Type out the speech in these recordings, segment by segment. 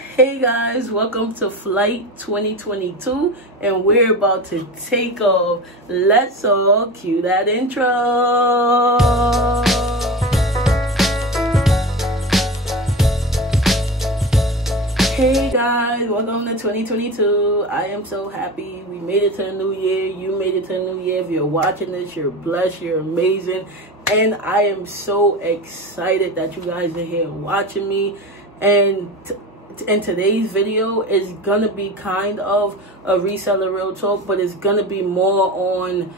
Hey guys, welcome to Flight 2022, and we're about to take off. Let's all cue that intro. Hey guys, welcome to 2022. I am so happy we made it to the new year. You made it to the new year. If you're watching this, you're blessed, you're amazing, and I am so excited that you guys are here watching me. And in today's video is gonna be kind of a reseller real talk, but it's gonna be more on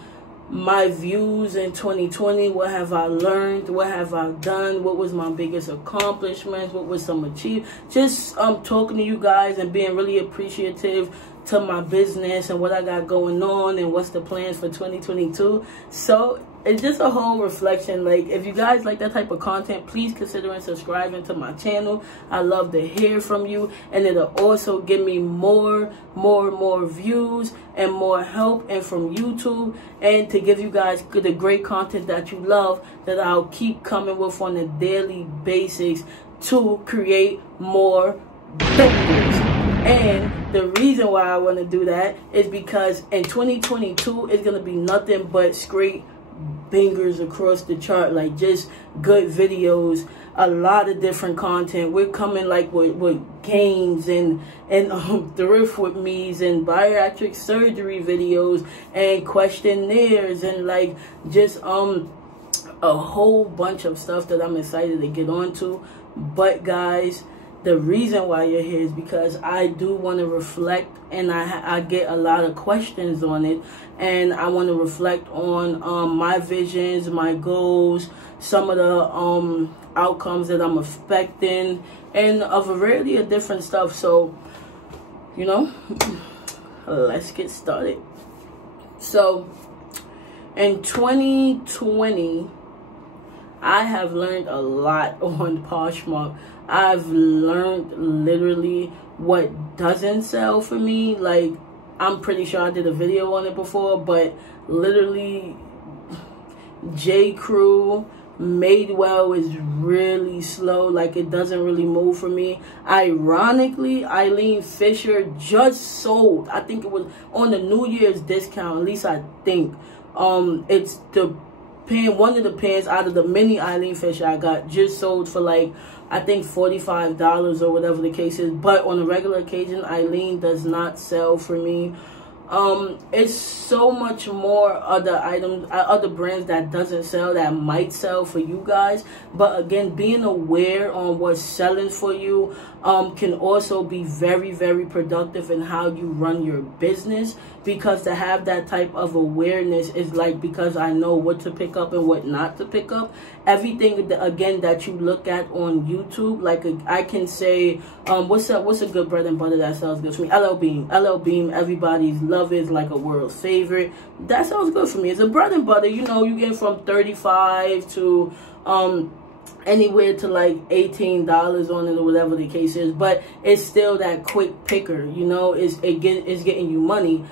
my views in 2020. What have I learned? What have I done? What was my biggest accomplishments? What was some achieved? Just talking to you guys and being really appreciative to my business and what I got going on and what's the plans for 2022. So it's just a whole reflection. Like, if you guys like that type of content, please consider subscribing to my channel. I love to hear from you, and it'll also give me more views and more help, and from YouTube, and to give you guys the great content that you love, that I'll keep coming with on a daily basis to create more bangers. And the reason why I want to do that is because in 2022 it's going to be nothing but straight bangers across the chart, like just good videos, a lot of different content. We're coming like with games and thrift with me's and bariatric surgery videos and questionnaires and like just a whole bunch of stuff that I'm excited to get onto. But guys, the reason why you're here is because I do want to reflect, and I get a lot of questions on it, and I want to reflect on my visions, my goals, some of the outcomes that I'm expecting, and a variety of different stuff. So, you know, let's get started. So, in 2020, I have learned a lot on Poshmark. I've learned literally what doesn't sell for me. Like, I'm pretty sure I did a video on it before, but literally J. Crew, Madewell is really slow. Like, it doesn't really move for me. Ironically, Eileen Fisher just sold. I think it was on the New Year's discount, at least I think. It's the pen, one of the pens out of the mini Eileen Fisher I got, just sold for like, I think $45 or whatever the case is. But on a regular occasion, Eileen does not sell for me. It's so much more other items, other brands that doesn't sell, that might sell for you guys. But again, being aware on what's selling for you can also be very productive in how you run your business, because to have that type of awareness is like, because I know what to pick up and what not to pick up. Everything again that you look at on YouTube, like I can say, what's a good bread and butter that sells good for me? LL Bean, everybody's love it, like a world favorite. That sounds good for me. It's a bread and butter, you know, you get from $35 to anywhere to like $18 on it or whatever the case is. But it's still that quick picker, you know, it's getting you money.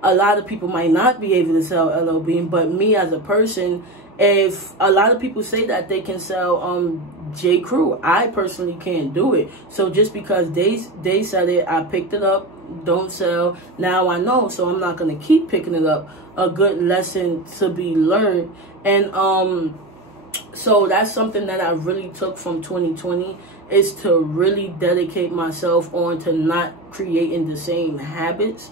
A lot of people might not be able to sell LL Bean, but me as a person, if a lot of people say that they can sell J. Crew, I personally can't do it. So just because they said it, I picked it up, don't sell. Now I know, so I'm not gonna keep picking it up. A good lesson to be learned. And so that's something that I really took from 2020, is to really dedicate myself on to not creating the same habits,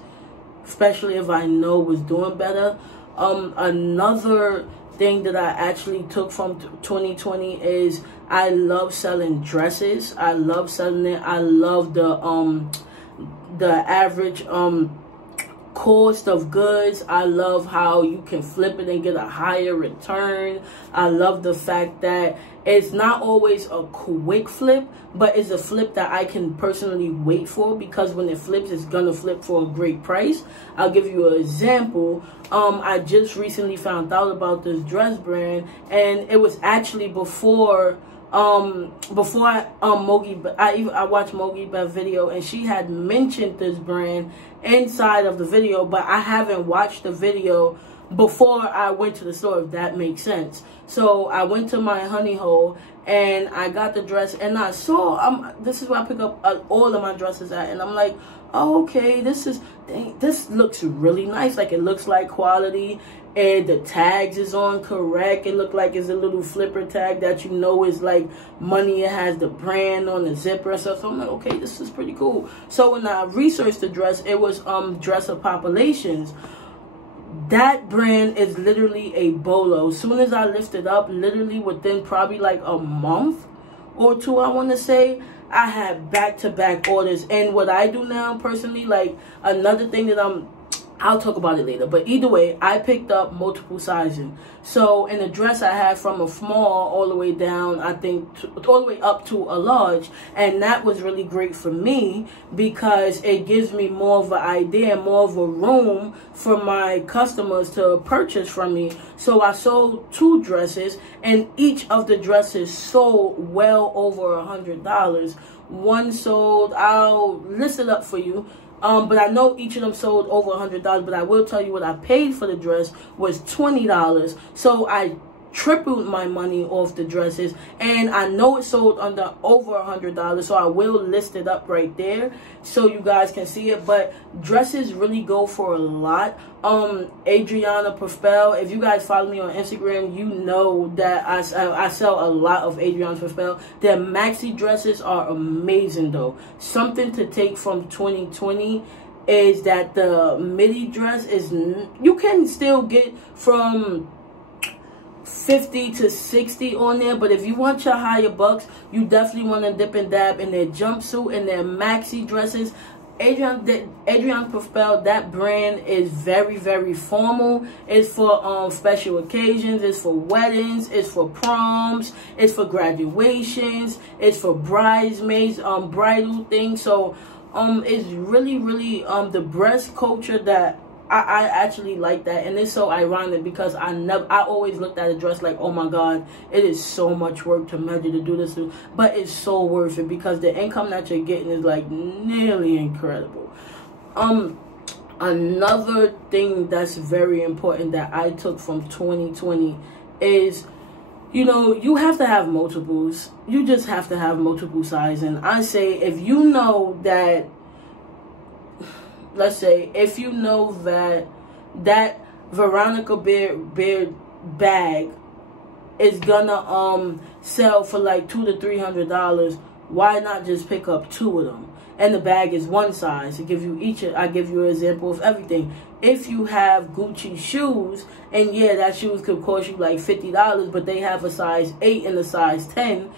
especially if I know was doing better. Another thing that I actually took from 2020 is I love selling dresses. I love selling it. I love the average cost of goods. I love how you can flip it and get a higher return. I love the fact that it's not always a quick flip, but it's a flip that I can personally wait for, because when it flips, it's gonna flip for a great price. I'll give you an example. I just recently found out about this dress brand, and it was actually before I watched Mogi Beth's video, and she had mentioned this brand inside of the video, but I haven't watched the video before I went to the store, if that makes sense. So I went to my honey hole and I got the dress, and I saw, this is where I pick up all of my dresses at, and I'm like, oh, okay, this looks really nice. Like, it looks like quality, and the tags is on correct. It looked like it's a little flipper tag that you know is like money. It has the brand on the zipper and stuff. So I'm like, okay, this is pretty cool. So when I researched the dress, it was Dress of Populations. That brand is literally a bolo. As soon as I lifted up, literally within probably like a month or two, I want to say, I had back-to-back orders. And what I do now personally, like, another thing that I'll talk about it later, but either way, I picked up multiple sizing. So in the dress, I had from a small all the way down, I think, all the way up to a large, and that was really great for me because it gives me more of an idea, more of a room for my customers to purchase from me. So I sold 2 dresses, and each of the dresses sold well over $100. One sold, I'll list it up for you. But I know each of them sold over $100, but I will tell you what I paid for the dress was $20. So I tripled my money off the dresses, and I know it sold over $100, so I will list it up right there so you guys can see it. But dresses really go for a lot. Adriana Perfel, if you guys follow me on Instagram, you know that I sell a lot of Adriana Perfel. Their maxi dresses are amazing though. Something to take from 2020 is that the midi dress is, you can still get from 50 to 60 on there, but if you want your higher bucks, you definitely want to dip and dab in their jumpsuit and their maxi dresses. Adriana Perfel, that brand is very, very formal. It's for special occasions, it's for weddings, it's for proms, it's for graduations, it's for bridesmaids, bridal things. So it's really, really the breast culture that I actually like that. And it's so ironic because I always looked at a dress like, oh my god, it is so much work to measure, to do this, but it's so worth it because the income that you're getting is like nearly incredible. Another thing that's very important that I took from 2020 is, you know, you have to have multiples. You just have to have multiple sizing. I say, if you know that, let's say, if you know that Veronica Beard bag is gonna sell for like $200 to $300, why not just pick up 2 of them? And the bag is one size. To give you each, I give you an example of everything. If you have Gucci shoes, and yeah, that shoes could cost you like $50, but they have a size 8 and a size 10,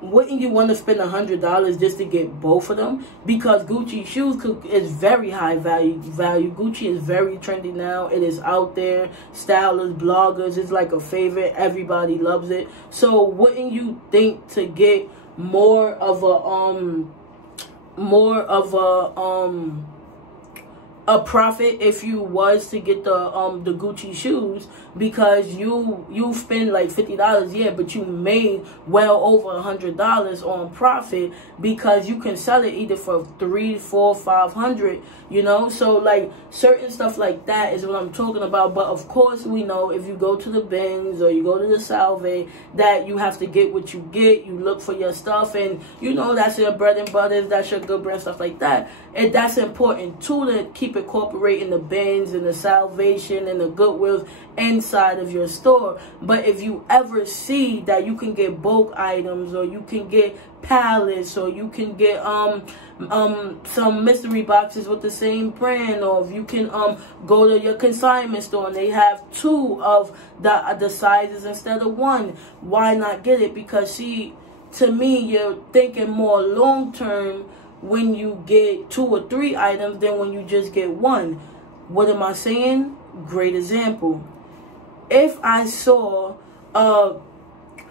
wouldn't you want to spend $100 just to get both of them? Because Gucci shoes is very high value. Gucci is very trendy now. It is out there. Stylists, bloggers, it's like a favorite. Everybody loves it. So wouldn't you think to get more of a profit if you was to get the Gucci shoes, because you spend like $50, yeah, but you made well over $100 on profit because you can sell it either for $300, $400, $500, you know. So like certain stuff like that is what I'm talking about. But of course we know if you go to the Benz or you go to the Salve that you have to get what you get. You look for your stuff, and you know that's your bread and butter, that's your good brand, stuff like that. And that's important too, to keep incorporating the Benz and the Salvation and the Goodwills inside of your store. But if you ever see that you can get bulk items, or you can get pallets, or you can get some mystery boxes with the same brand, or if you can go to your consignment store and they have 2 of the sizes instead of 1, why not get it? Because see, to me, you're thinking more long term when you get 2 or 3 items than when you just get 1. What am I saying? Great example. If I saw a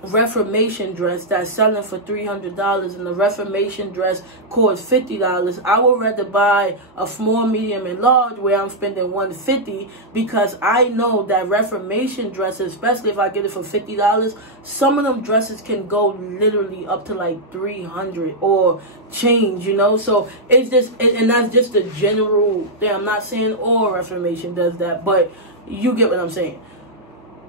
Reformation dress that's selling for $300 and the Reformation dress costs $50, I would rather buy a small, medium, and large where I'm spending $150, because I know that Reformation dresses, especially if I get it for $50, some of them dresses can go literally up to like $300 or change, you know. So it's just, and that's just a general thing. I'm not saying all Reformation does that, but You get what I'm saying.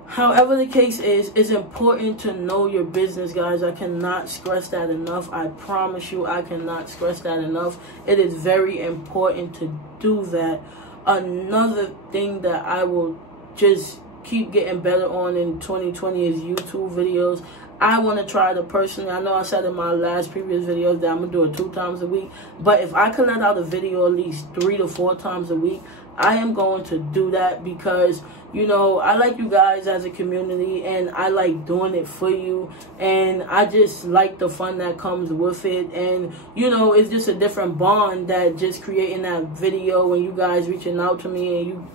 However the case is, it's important to know your business, guys. I cannot stress that enough. I promise you, I cannot stress that enough. It is very important to do that. Another thing that I will just keep getting better on in 2020 is YouTube videos. I want to try to personally, I know I said in my last previous videos that I'm going to do it 2 times a week. But if I can let out a video at least 3 to 4 times a week, I am going to do that because, you know, I like you guys as a community and I like doing it for you. And I just like the fun that comes with it. And, you know, it's just a different bond that just creating that video and you guys reaching out to me and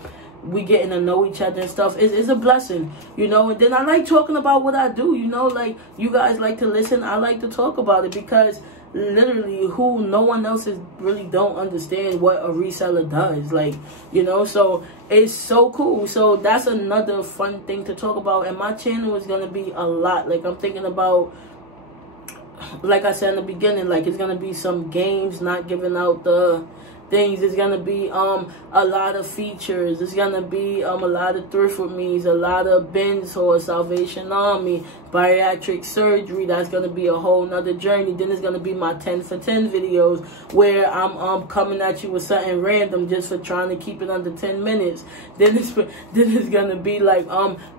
we getting to know each other and stuff is a blessing, you know. And then I like talking about what I do, you know, like you guys like to listen. I like to talk about it because literally no one else is really don't understand what a reseller does, like, you know. So it's so cool. So that's another fun thing to talk about. And my channel is gonna be a lot, like I'm thinking about, like I said in the beginning, like it's gonna be some games, not giving out the things. It's gonna be a lot of features. It's gonna be a lot of thrift with me's, a lot of Ben's or Salvation Army, bariatric surgery. That's gonna be a whole nother journey. Then it's gonna be my 10 for 10 videos where I'm coming at you with something random just for trying to keep it under 10 minutes. Then it's gonna be like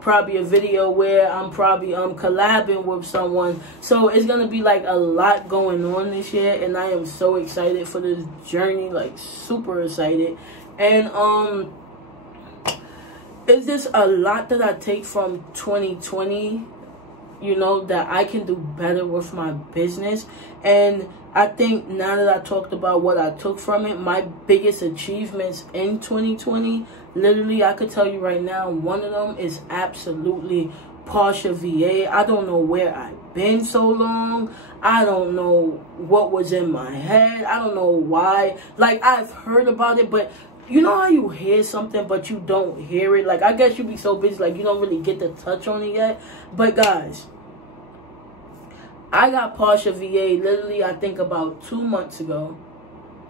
probably a video where I'm probably collabing with someone. So it's gonna be like a lot going on this year, and I am so excited for this journey, like super excited. And it's just a lot that I take from 2020, you know, that I can do better with my business. And I think now that I talked about what I took from it, my biggest achievements in 2020, literally I could tell you right now, one of them is absolutely Porsche VA. I don't know where I've been so long. I don't know what was in my head. I don't know why. Like, I've heard about it, but you know how you hear something but you don't hear it? Like, I guess you be so busy, like, you don't really get to touch on it yet. But guys, I got Porsche VA literally, I think about 2 months ago.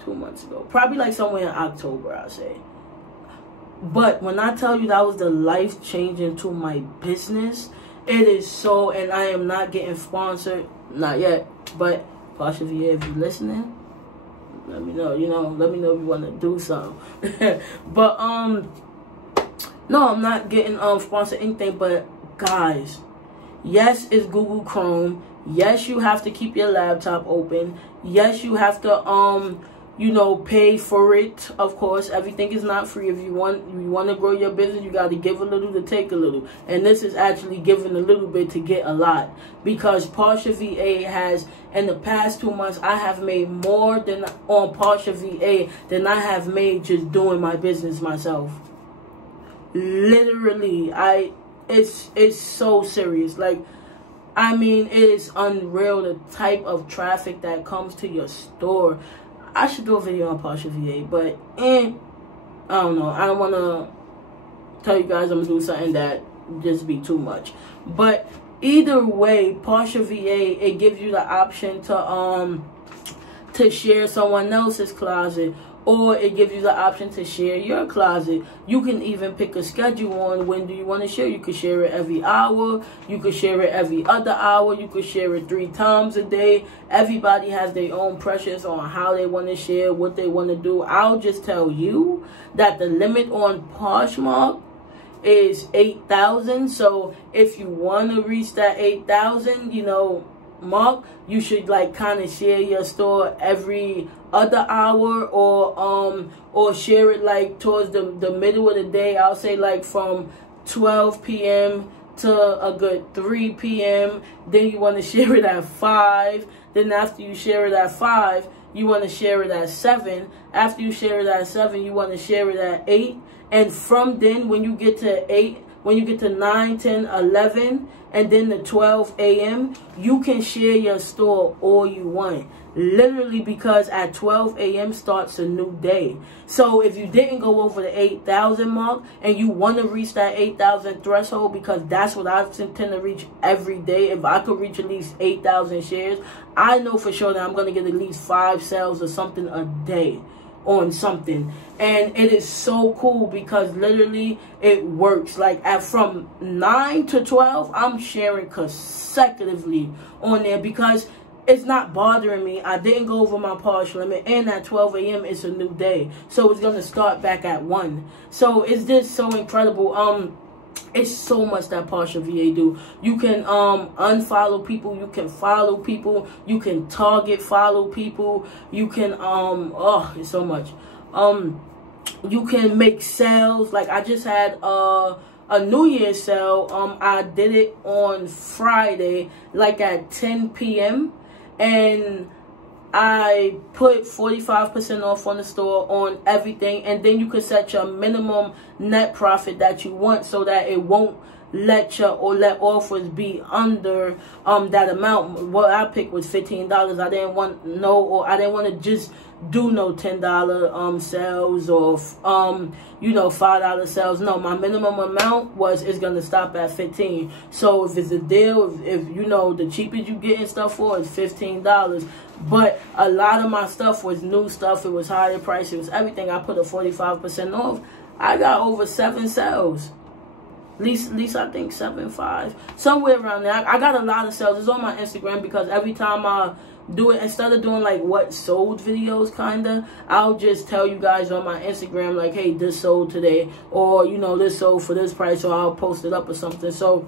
2 months ago. Probably like somewhere in October, I'll say. But when I tell you that was the life changing to my business, it is so. And I am not getting sponsored, not yet. But Porsche VA, if you're listening, let me know. You know, let me know if you want to do something. But no, I'm not getting sponsored anything. But guys, yes, it's Google Chrome. Yes, you have to keep your laptop open. Yes, you have to you know, pay for it. Of course, everything is not free. If you want to grow your business, you got to give a little to take a little. And this is actually giving a little bit to get a lot. Because Porsche VA has, in the past 2 months, I have made more than on Porsche VA than I have made just doing my business myself. Literally, it's so serious. Like, I mean, it is unreal the type of traffic that comes to your store. I should do a video on Porsche VA, but I don't know. I don't want to tell you guys I'm going to do something that just be too much. But either way, Porsche VA, it gives you the option to share someone else's closet, or it gives you the option to share your closet. You can even pick a schedule on when do you want to share. You could share it every hour. You could share it every other hour. You could share it 3 times a day. Everybody has their own preference on how they want to share, what they want to do. I'll just tell you that the limit on Poshmark is 8,000. So if you want to reach that 8,000, you know, mark, you should like kind of share your store every other hour, or share it like towards the middle of the day. I'll say like from 12 p.m. to a good 3 p.m. Then you want to share it at 5. Then after you share it at 5, you want to share it at 7. After you share it at 7, you want to share it at 8. And from then, when you get to 8, when you get to 9, 10, 11, and then the 12 a.m., you can share your store all you want. Literally, because at 12 a.m. starts a new day. So if you didn't go over the 8,000 mark and you want to reach that 8,000 threshold, because that's what I tend to reach every day. If I could reach at least 8,000 shares, I know for sure that I'm going to get at least 5 sales or something a day. on something. And it is so cool because literally it works. Like from 9 to 12, I'm sharing consecutively on there because it's not bothering me. I didn't go over my partial limit, and at 12 a.m. it's a new day, so it's gonna start back at 1. So it's just so incredible. It's so much that partial VA do. You can unfollow people, you can follow people, you can target follow people, you can oh, it's so much. You can make sales. Like I just had a New Year's sale. I did it on Friday, like at 10 p.m. and I put 45% off on the store on everything, and then you can set your minimum net profit that you want so that it won't let offers be under that amount. What I picked was $15. I didn't want I didn't want to just do no $10 sales or $5 sales. No, my minimum amount is gonna stop at 15. So if it's a deal, if you know the cheapest you getting stuff for is $15. But a lot of my stuff was new stuff. It was higher price. It was everything. I put a 45% off. I got over 7 sales. At least I think 7.5, somewhere around there. I got a lot of sales. It's on my Instagram because every time I do it, instead of doing like what sold videos kinda, I'll just tell you guys on my Instagram like, hey, this sold today, or this sold for this price, or I'll post it up or something. So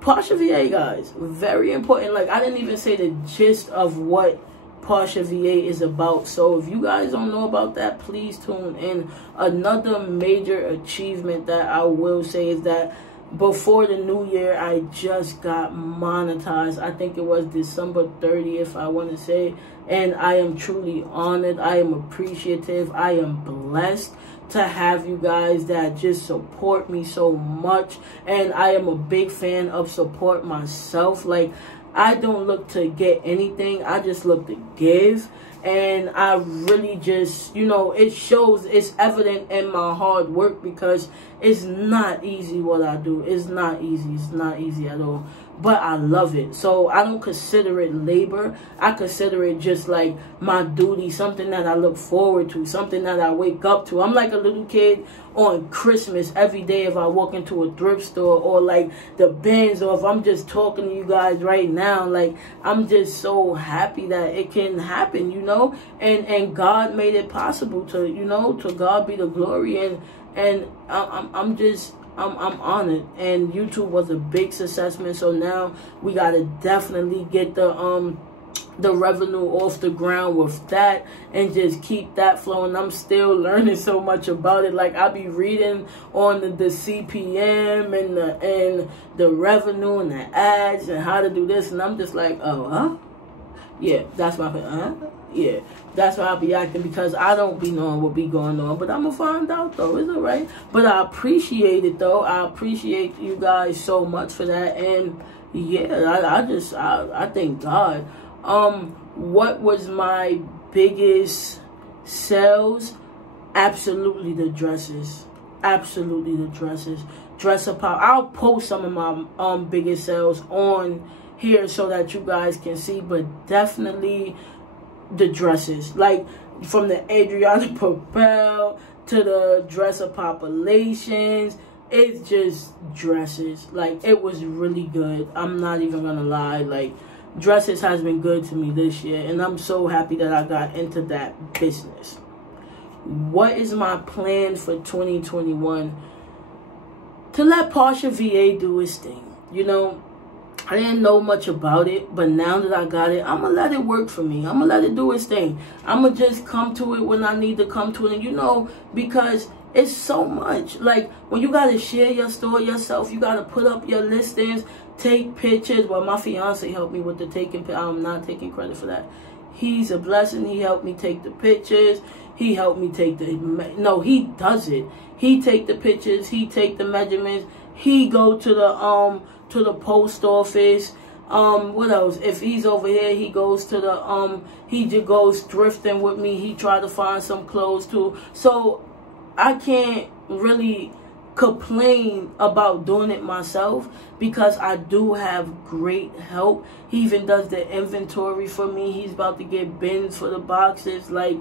partial VA, guys, very important. Like I didn't even say the gist of what partial VA is about. So if you guys don't know about that, please tune in. Another major achievement that I will say is that before the new year, I just got monetized. I think it was December 30th, I want to say. And I am truly honored. I am appreciative. I am blessed to have you guys that just support me so much. And I am a big fan of support myself. Like, I don't look to get anything. I just look to give. And I really just, it shows, it's evident in my hard work because it's not easy what I do. It's not easy. It's not easy at all. But I love it. So I don't consider it labor. I consider it just like my duty, something that I look forward to, something that I wake up to. I'm like a little kid on Christmas every day if I walk into a thrift store, or like the bins, or if I'm just talking to you guys right now. Like, I'm just so happy that it can happen, and God made it possible to, to God be the glory. And I'm honored, and YouTube was a big success, man. So now we gotta definitely get the revenue off the ground with that and just keep that flowing. I'm still learning so much about it. Like, I be reading on the CPM and the revenue and the ads and how to do this, and I'm just like, yeah, that's my yeah, that's why I be acting, because I don't be knowing what be going on. But I'm going to find out, though. It's all right. But I appreciate it, though. I appreciate you guys so much for that. And, yeah, I thank God. What was my biggest sales? Absolutely the dresses. Absolutely the dresses. Dress up. I'll post some of my biggest sales on here so that you guys can see. But definitely the dresses, like from the Adriana Papel to the Dresser Populations, it's just dresses. Like, it was really good. I'm not even gonna lie. Like, dresses has been good to me this year, and I'm so happy that I got into that business. What is my plan for 2021? To let partial VA do its thing. I didn't know much about it, but now that I got it, I'm going to let it work for me. I'm going to let it do its thing. I'm going to just come to it when I need to come to it. And, because it's so much. Like, when you got to share your store yourself, you got to put up your listings, take pictures. Well, my fiance helped me with the taking pictures. I'm not taking credit for that. He's a blessing. He helped me take the pictures. He helped me take no, he does it. He take the pictures. He take the measurements. He go to the post office. What else? If he's over here, he goes to he just goes thrifting with me. He tried to find some clothes too. So I can't really complain about doing it myself, because I do have great help. He even does the inventory for me. He's about to get bins for the boxes. Like,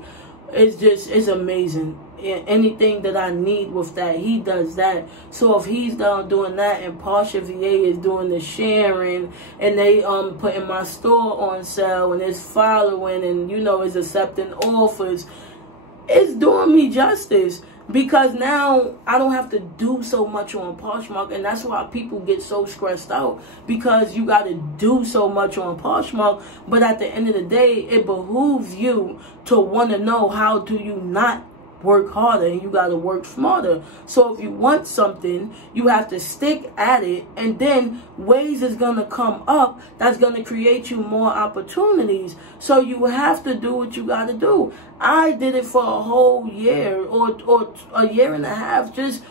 it's amazing. Anything that I need with that, he does that. So if he's doing that, and Portia VA is doing the sharing, and they putting my store on sale, and it's following, and is accepting offers, it's doing me justice. Because now I don't have to do so much on Poshmark, and that's why people get so stressed out, because you got to do so much on Poshmark. But at the end of the day, it behooves you to want to know, how do you not work harder, and you got to work smarter. So if you want something, you have to stick at it, and then ways is going to come up that's going to create you more opportunities. So you have to do what you got to do. I did it for a whole year or a year and a half, just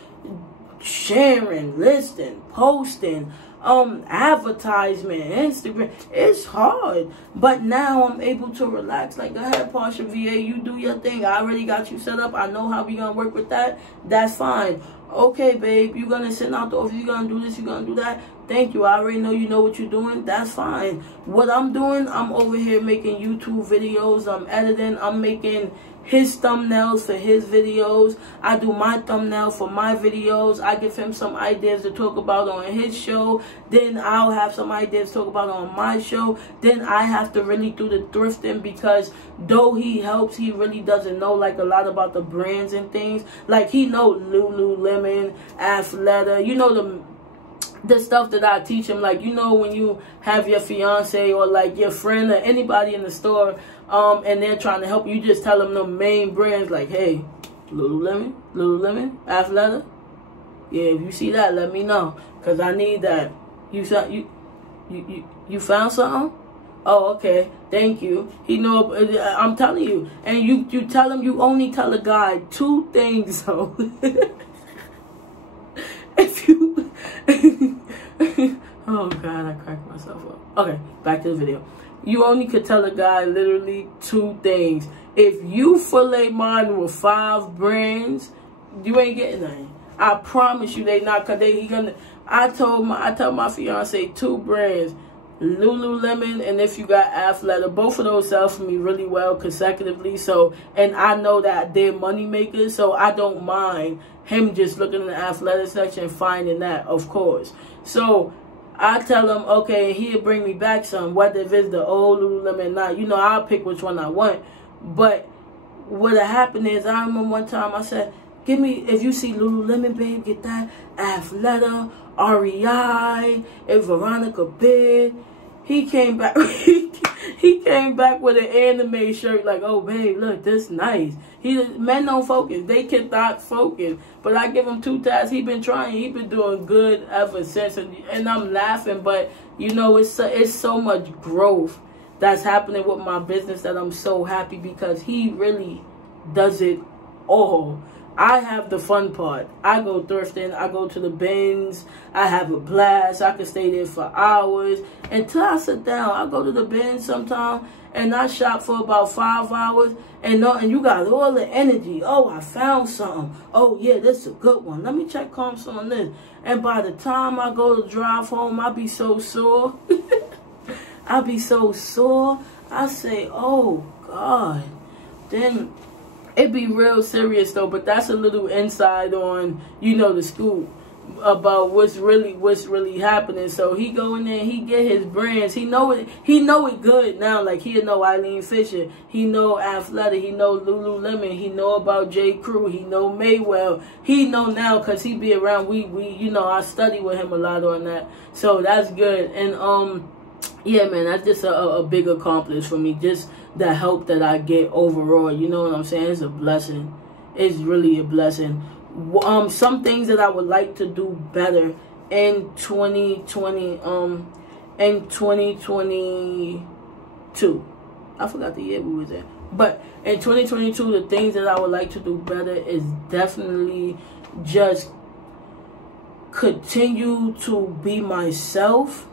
sharing, listing, posting, advertisement, Instagram. It's hard, but now I'm able to relax. Like, go ahead, Portia VA, you do your thing. I already got you set up. I know how we gonna work with that. That's fine. Okay, babe, you're gonna send out the offer, you're gonna do this, you're gonna do that. Thank you. I already know you know what you're doing. That's fine. What I'm doing, I'm over here making YouTube videos. I'm editing. I'm making his thumbnails for his videos. I do my thumbnail for my videos. I give him some ideas to talk about on his show. Then I'll have some ideas to talk about on my show. Then I have to really do the thrifting, because though he helps, he really doesn't know like a lot about the brands and things. Like, he know Lululemon, Athleta, the stuff that I teach him. Like, when you have your fiance or like your friend or anybody in the store, and they're trying to help you, just tell them the main brands, like, hey, Lululemon, Athleta. Yeah, if you see that, let me know, because I need that. You found something? Oh, okay, thank you. He know. I'm telling you. And you tell him, you only tell a guy 2 things, so if you oh God, I cracked myself up. Okay, back to the video. You only could tell a guy literally 2 things. If you fillet mine with 5 brands, you ain't getting nothing. I promise you, they not, cause I tell my fiance 2 brands, Lululemon, and if you got Athleta, both of those sell for me really well consecutively. So, and I know that they're money makers, so I don't mind him just looking in the Athleta section and finding that, of course. So I tell him, okay, he'll bring me back some, whether if it's the old Lululemon or not. I'll pick which one I want. But what happened is, I remember one time I said, give me, if you see Lululemon, babe, get that. Athleta, REI, and Veronica Beard. He came back. He came back with an anime shirt, like, oh babe, look, this nice. Men don't focus. They cannot focus. But I give him 2 tasks. He been trying. He been doing good ever since. And I'm laughing, but it's so much growth that's happening with my business that I'm so happy, because he really does it all. I have the fun part. I go thrifting. I go to the bins. I have a blast. I can stay there for hours. Until I sit down, I go to the bins sometime, and I shop for about 5 hours. And you got all the energy. Oh, I found something. Oh, yeah, this is a good one. Let me check comps on this. And by the time I go to drive home, I be so sore. I be so sore. I say, oh, God. Then it be real serious though, but that's a little insight on, the scoop about what's really happening. So he go in there, he get his brands. He know it good now. Like, he know Eileen Fisher, he know Athleta, he know Lululemon, he know about J. Crew, he know Maywell. He know now because he be around. I study with him a lot on that. So that's good. And yeah, man, that's just a big accomplishment for me. Just the help that I get overall, you know what I'm saying? It's a blessing. It's really a blessing. Some things that I would like to do better in 2020, in 2022. I forgot the year we was in. But in 2022, the things that I would like to do better is definitely just continue to be myself,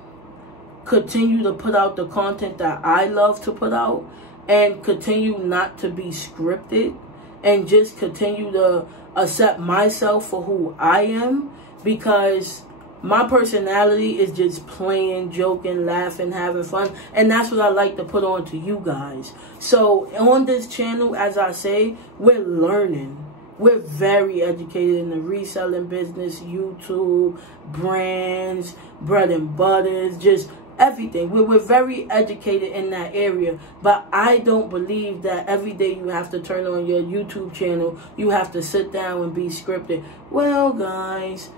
continue to put out the content that I love to put out, and continue not to be scripted, and just continue to accept myself for who I am, because my personality is just playing, joking, laughing, having fun. And that's what I like to put on to you guys. So on this channel, as I say, we're learning. We're very educated in the reselling business, YouTube, brands, bread and butters, just everything. We're very educated in that area. But I don't believe that every day you have to turn on your YouTube channel, you have to sit down and be scripted. Well, guys,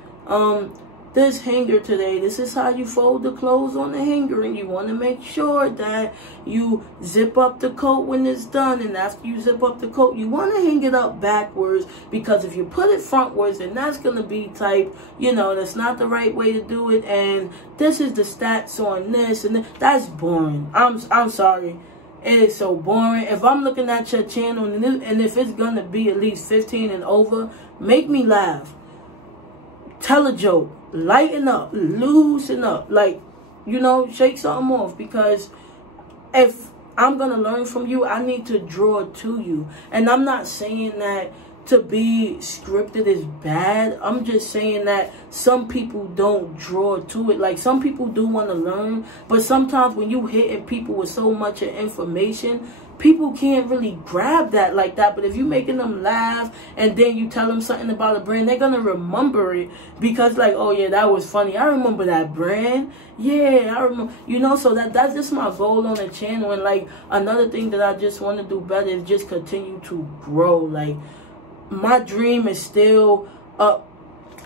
this hanger today, this is how you fold the clothes on the hanger, and you want to make sure that you zip up the coat when it's done, and after you zip up the coat, you want to hang it up backwards, because if you put it frontwards, then that's going to be tight, you know, that's not the right way to do it, and this is the stats on this, and that's boring. I'm sorry. It is so boring. If I'm looking at your channel, and if it's going to be at least 15 and over, make me laugh. Tell a joke. Lighten up, loosen up, like, you know, shake something off, because if I'm gonna learn from you, I need to draw to you. And I'm not saying that to be scripted is bad. I'm just saying that some people don't draw to it. Like, some people do want to learn, but sometimes when you hitting people with so much information, people can't really grab that like that. But if you're making them laugh and then you tell them something about a brand, they're gonna remember it, because like, oh yeah, that was funny, I remember that brand, yeah, I remember, you know. So that's just my goal on the channel. And like, another thing that I just want to do better is just continue to grow. Like, my dream is still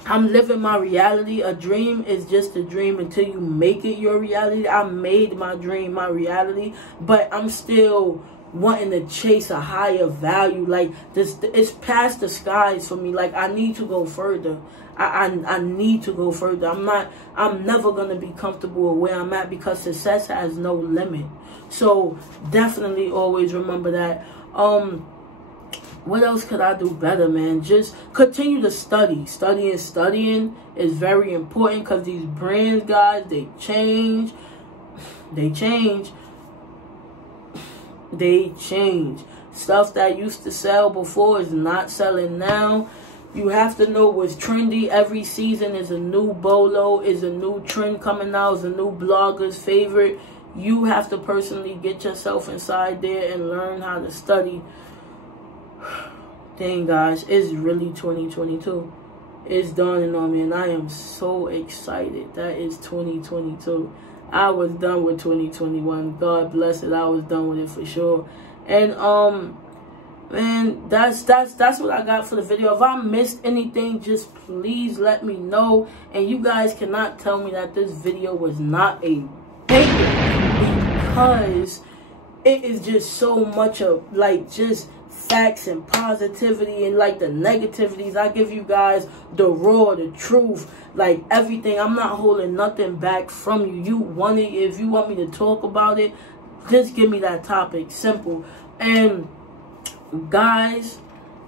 I'm living my reality. A dream is just a dream until you make it your reality. I made my dream my reality, but I'm still wanting to chase a higher value. Like, this, it's past the skies for me. Like, I need to go further. I need to go further. I'm never gonna be comfortable where I'm at, because success has no limit. So definitely always remember that. What else could I do better, man? Just continue to study. Studying is very important, because these brands, guys, they change. Stuff that used to sell before is not selling now. You have to know what's trendy. Every season is a new bolo, is a new trend coming out, is a new blogger's favorite. You have to personally get yourself inside there and learn how to study. Dang, guys, it's really 2022. It's dawning on me, and I am so excited that it's 2022. I was done with 2021. God bless it. I was done with it for sure. And man, that's what I got for the video. If I missed anything, just please let me know. And you guys cannot tell me that this video was not a banger, because it is just so much of, like, just facts and positivity, and like the negativities. I give you guys the raw, the truth, like everything. I'm not holding nothing back from you. You want it, if you want me to talk about it, just give me that topic. Simple. And guys,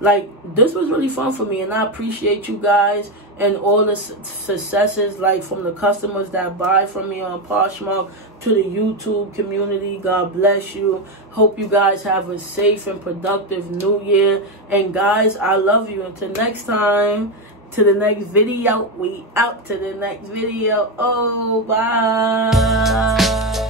like, this was really fun for me, and I appreciate you guys and all the successes, like, from the customers that buy from me on Poshmark to the YouTube community. God bless you. Hope you guys have a safe and productive new year. And guys, I love you. Until next time, to the next video. We out to the next video. Oh, bye.